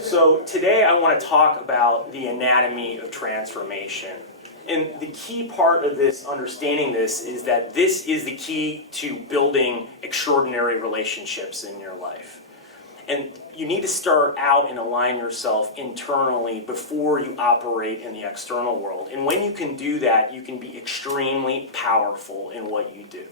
So today I want to talk about the anatomy of transformation. And the key part of this, understanding this, is that this is the key to building extraordinary relationships in your life. And you need to start out and align yourself internally before you operate in the external world. And when you can do that, you can be extremely powerful in what you do.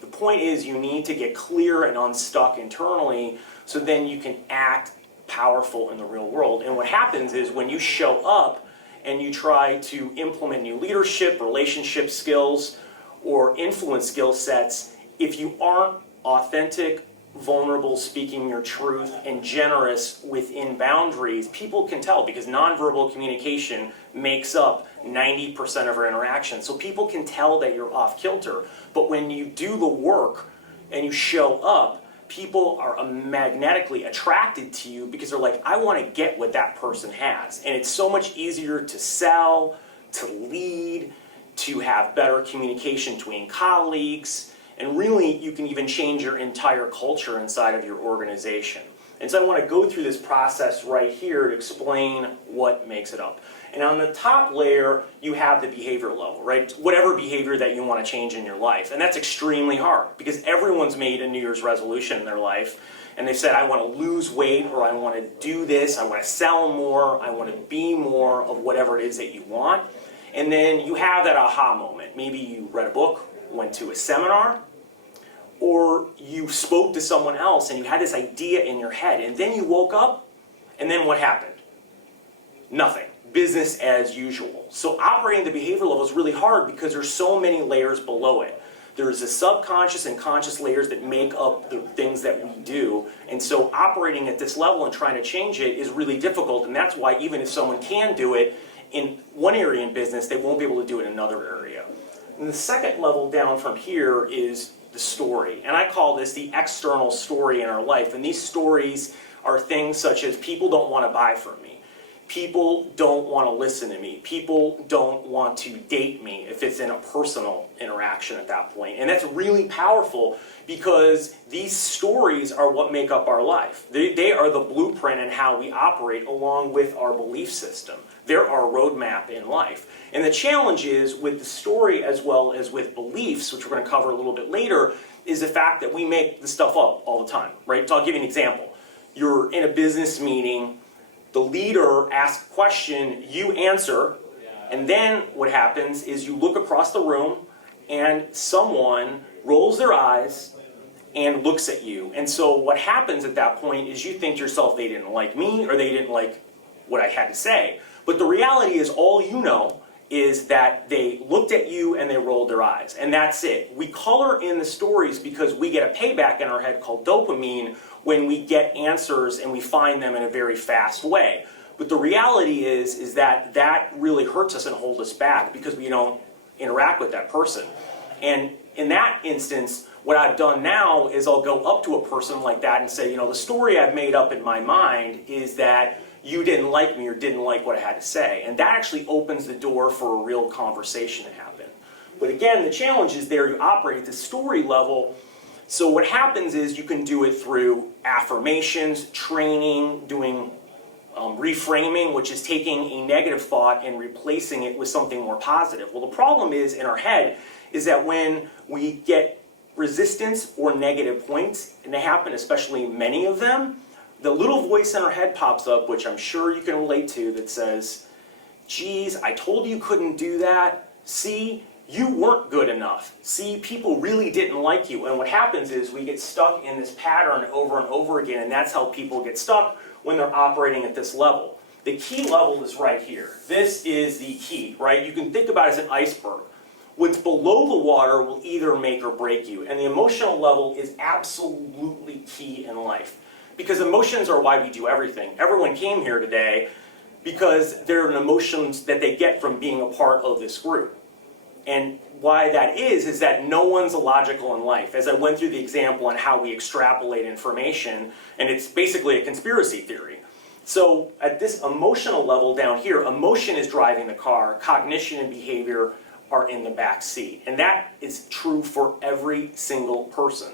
The point is you need to get clear and unstuck internally so then you can act powerful in the real world. And what happens is when you show up and you try to implement new leadership, relationship skills, or influence skill sets, if you aren't authentic, vulnerable, speaking your truth, and generous within boundaries, people can tell because nonverbal communication makes up 90% of our interaction. So people can tell that you're off kilter. But when you do the work and you show up, people are magnetically attracted to you because they're like, I want to get what that person has. And it's so much easier to sell, to lead, to have better communication between colleagues. And really, you can even change your entire culture inside of your organization. And so I want to go through this process right here to explain what makes it up. And on the top layer, you have the behavior level, right? Whatever behavior that you want to change in your life. And that's extremely hard because everyone's made a New Year's resolution in their life. And they've said, I want to lose weight, or I want to do this, I want to sell more, I want to be more of whatever it is that you want. And then you have that aha moment. Maybe you read a book, went to a seminar, or you spoke to someone else and you had this idea in your head, and then you woke up, and then what happened? Nothing. Business as usual. So operating the behavior level is really hard because there's so many layers below it. There's the subconscious and conscious layers that make up the things that we do. And so operating at this level and trying to change it is really difficult. And that's why even if someone can do it in one area in business, they won't be able to do it in another area. And the second level down from here is the story. And I call this the external story in our life. And these stories are things such as people don't want to buy from me. People don't want to listen to me. People don't want to date me if it's in a personal interaction at that point. And that's really powerful because these stories are what make up our life. They are the blueprint in how we operate along with our belief system. They're our roadmap in life. And the challenge is with the story as well as with beliefs, which we're going to cover a little bit later, is the fact that we make the stuff up all the time, right? So I'll give you an example. You're in a business meeting. The leader asks a question, you answer, and then what happens is you look across the room and someone rolls their eyes and looks at you. And so what happens at that point is you think to yourself, they didn't like me or they didn't like what I had to say. But the reality is all you know is that they looked at you and they rolled their eyes. And that's it. We color in the stories because we get a payback in our head called dopamine when we get answers and we find them in a very fast way. But the reality is that that really hurts us and holds us back because we don't interact with that person. And in that instance, what I've done now is I'll go up to a person like that and say, the story I've made up in my mind is that you didn't like me or didn't like what I had to say. And that actually opens the door for a real conversation to happen. But again, the challenge is there you operate at the story level. So what happens is you can do it through affirmations, training, doing reframing, which is taking a negative thought and replacing it with something more positive. Well, the problem is in our head is that when we get resistance or negative points, and they happen, especially many of them, the little voice in our head pops up, which I'm sure you can relate to, that says, geez, I told you couldn't do that. See, you weren't good enough. See, people really didn't like you. And what happens is we get stuck in this pattern over and over again, and that's how people get stuck when they're operating at this level. The key level is right here. This is the key, right? You can think about it as an iceberg. What's below the water will either make or break you. And the emotional level is absolutely key in life. Because emotions are why we do everything. Everyone came here today because there are emotions that they get from being a part of this group. And why that is that no one's illogical in life. As I went through the example on how we extrapolate information, and it's basically a conspiracy theory. So at this emotional level down here, emotion is driving the car, cognition and behavior are in the back seat. And that is true for every single person.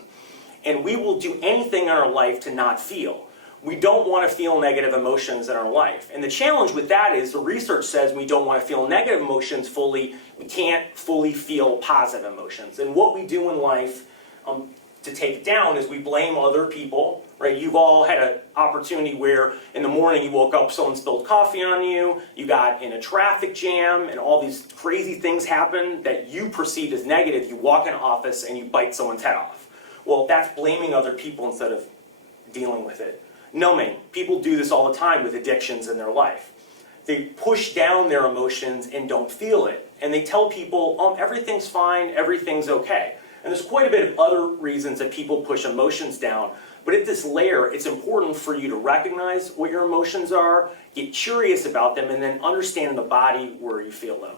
And we will do anything in our life to not feel. We don't want to feel negative emotions in our life. And the challenge with that is the research says we don't want to feel negative emotions fully. We can't fully feel positive emotions. And what we do in life to take it down is we blame other people, right? You've all had an opportunity where in the morning you woke up, someone spilled coffee on you, you got in a traffic jam, and all these crazy things happen that you perceive as negative. You walk in an office and you bite someone's head off. Well, that's blaming other people instead of dealing with it. Numbing. People do this all the time with addictions in their life. They push down their emotions and don't feel it. And they tell people, oh, everything's fine, everything's okay. And there's quite a bit of other reasons that people push emotions down. But at this layer, it's important for you to recognize what your emotions are, get curious about them, and then understand in the body where you feel them.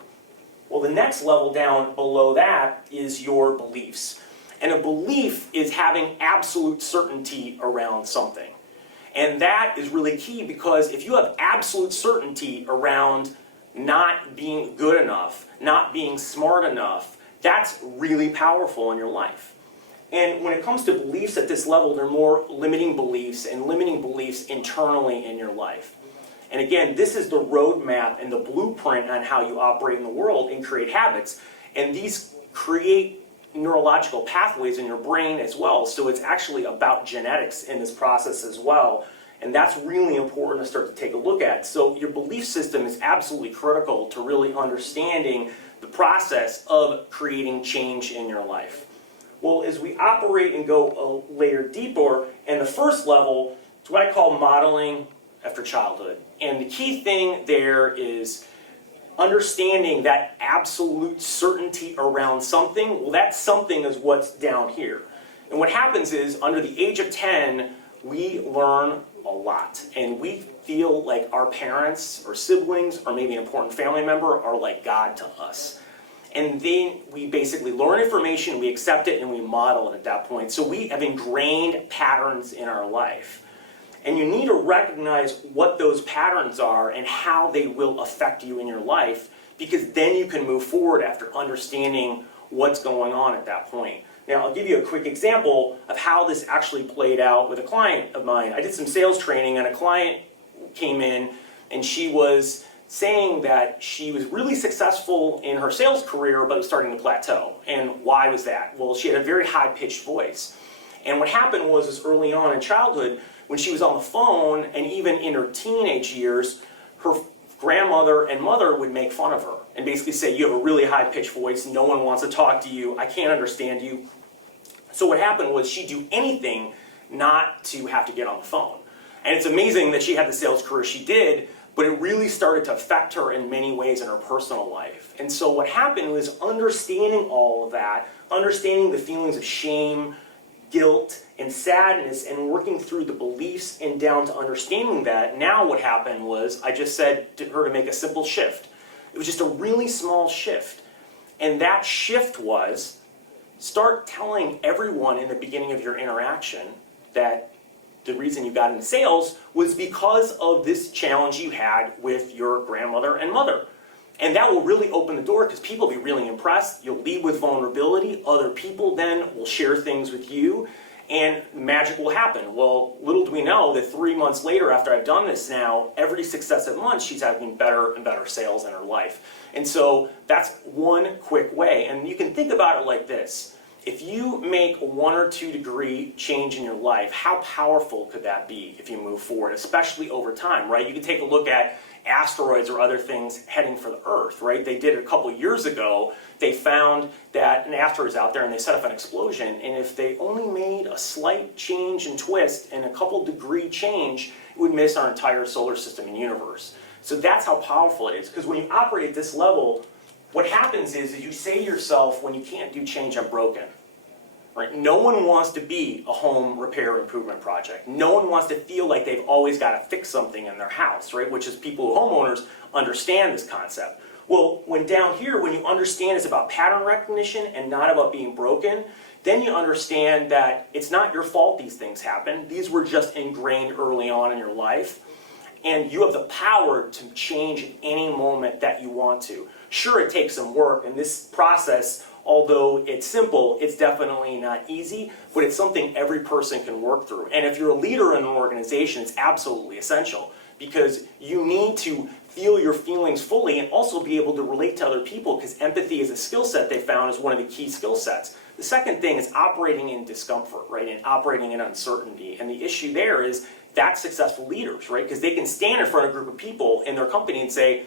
Well, the next level down below that is your beliefs. And a belief is having absolute certainty around something. And that is really key, because if you have absolute certainty around not being good enough, not being smart enough, that's really powerful in your life. And when it comes to beliefs at this level, they're more limiting beliefs and limiting beliefs internally in your life. And again, this is the roadmap and the blueprint on how you operate in the world and create habits. And these create neurological pathways in your brain as well. So it's actually about genetics in this process as well. And that's really important to start to take a look at. So your belief system is absolutely critical to really understanding the process of creating change in your life. Well, as we operate and go a layer deeper, and the first level is what I call modeling after childhood. And the key thing there is understanding that absolute certainty around something. Well, that something is what's down here. And what happens is, under the age of 10, we learn a lot. And we feel like our parents or siblings or maybe an important family member are like God to us. And then we basically learn information, we accept it, and we model it at that point. So we have ingrained patterns in our life. And you need to recognize what those patterns are and how they will affect you in your life, because then you can move forward after understanding what's going on at that point. Now, I'll give you a quick example of how this actually played out with a client of mine. I did some sales training, and a client came in, and she was saying that she was really successful in her sales career, but was starting to plateau. And why was that? Well, she had a very high-pitched voice. And what happened was, is early on in childhood, when she was on the phone, and even in her teenage years, her grandmother and mother would make fun of her and basically say, you have a really high-pitched voice, no one wants to talk to you, I can't understand you. So what happened was she'd do anything not to have to get on the phone. And it's amazing that she had the sales career she did, but it really started to affect her in many ways in her personal life. And so what happened was understanding all of that, understanding the feelings of shame, guilt, and sadness, and working through the beliefs and down to understanding that. Now what happened was, I just said to her to make a simple shift. It was just a really small shift. And that shift was, start telling everyone in the beginning of your interaction that the reason you got into sales was because of this challenge you had with your grandmother and mother. And that will really open the door, because people will be really impressed. You'll lead with vulnerability. Other people then will share things with you, and magic will happen. Well, little do we know that 3 months later, after I've done this now, every successive month, she's having better and better sales in her life. And so that's one quick way. And you can think about it like this. If you make a 1 or 2 degree change in your life, how powerful could that be if you move forward, especially over time, right? You can take a look at asteroids or other things heading for the Earth, right? They did it a couple years ago. They found that an asteroid is out there and they set off an explosion, and if they only made a slight change and twist and a couple degree change, it would miss our entire solar system and universe. So that's how powerful it is, because when you operate at this level, what happens is you say to yourself, when you can't do change, I'm broken. Right? No one wants to be a home repair improvement project. No one wants to feel like they've always got to fix something in their house, right? Which is people, homeowners, understand this concept. Well, when down here, when you understand it's about pattern recognition and not about being broken, then you understand that it's not your fault these things happen. These were just ingrained early on in your life. And you have the power to change at any moment that you want to. Sure, it takes some work, and this process although it's simple, it's definitely not easy, but it's something every person can work through. And if you're a leader in an organization, it's absolutely essential, because you need to feel your feelings fully and also be able to relate to other people, because empathy is a skill set they found is one of the key skill sets. The second thing is operating in discomfort, right, and operating in uncertainty. And the issue there is that's successful leaders, right, because they can stand in front of a group of people in their company and say,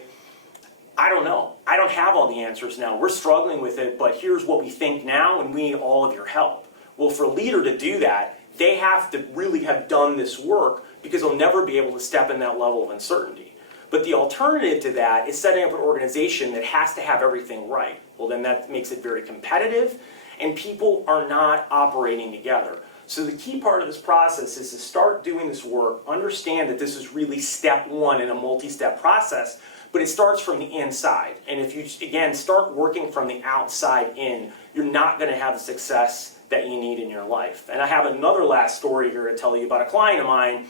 I don't know, I don't have all the answers now, we're struggling with it, but here's what we think now and we need all of your help. Well, for a leader to do that, they have to really have done this work, because they'll never be able to step in that level of uncertainty. But the alternative to that is setting up an organization that has to have everything right. Well, then that makes it very competitive, and people are not operating together. So the key part of this process is to start doing this work, understand that this is really step one in a multi-step process, but it starts from the inside. And if you, again, start working from the outside in, you're not going to have the success that you need in your life. And I have another last story here to tell you about a client of mine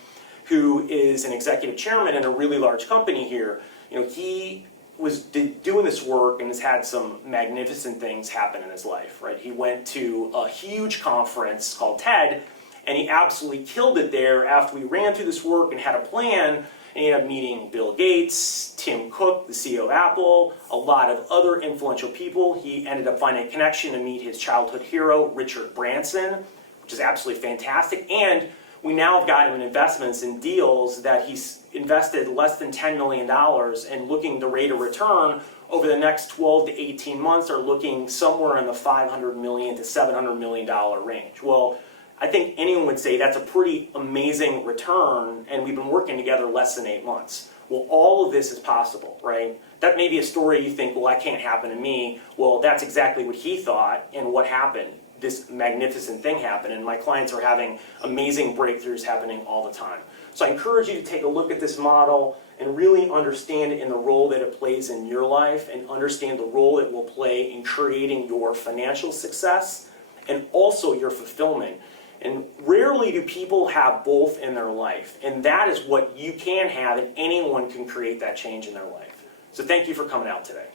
who is an executive chairman in a really large company here. You know, he was doing this work and has had some magnificent things happen in his life, right? He went to a huge conference called TED, and he absolutely killed it there after we ran through this work and had a plan. And he ended up meeting Bill Gates, Tim Cook, the CEO of Apple, a lot of other influential people. He ended up finding a connection to meet his childhood hero, Richard Branson, which is absolutely fantastic. And we now have got him in investments and deals that he's invested less than $10 million, and looking the rate of return over the next 12 to 18 months are looking somewhere in the $500 million to $700 million range. Well, I think anyone would say that's a pretty amazing return, and we've been working together less than 8 months. Well, all of this is possible, right? That may be a story you think, well, that can't happen to me. Well, that's exactly what he thought, and what happened. This magnificent thing happened, and my clients are having amazing breakthroughs happening all the time. So I encourage you to take a look at this model and really understand it in the role that it plays in your life, and understand the role it will play in creating your financial success and also your fulfillment. And rarely do people have both in their life, and that is what you can have, and anyone can create that change in their life. So thank you for coming out today.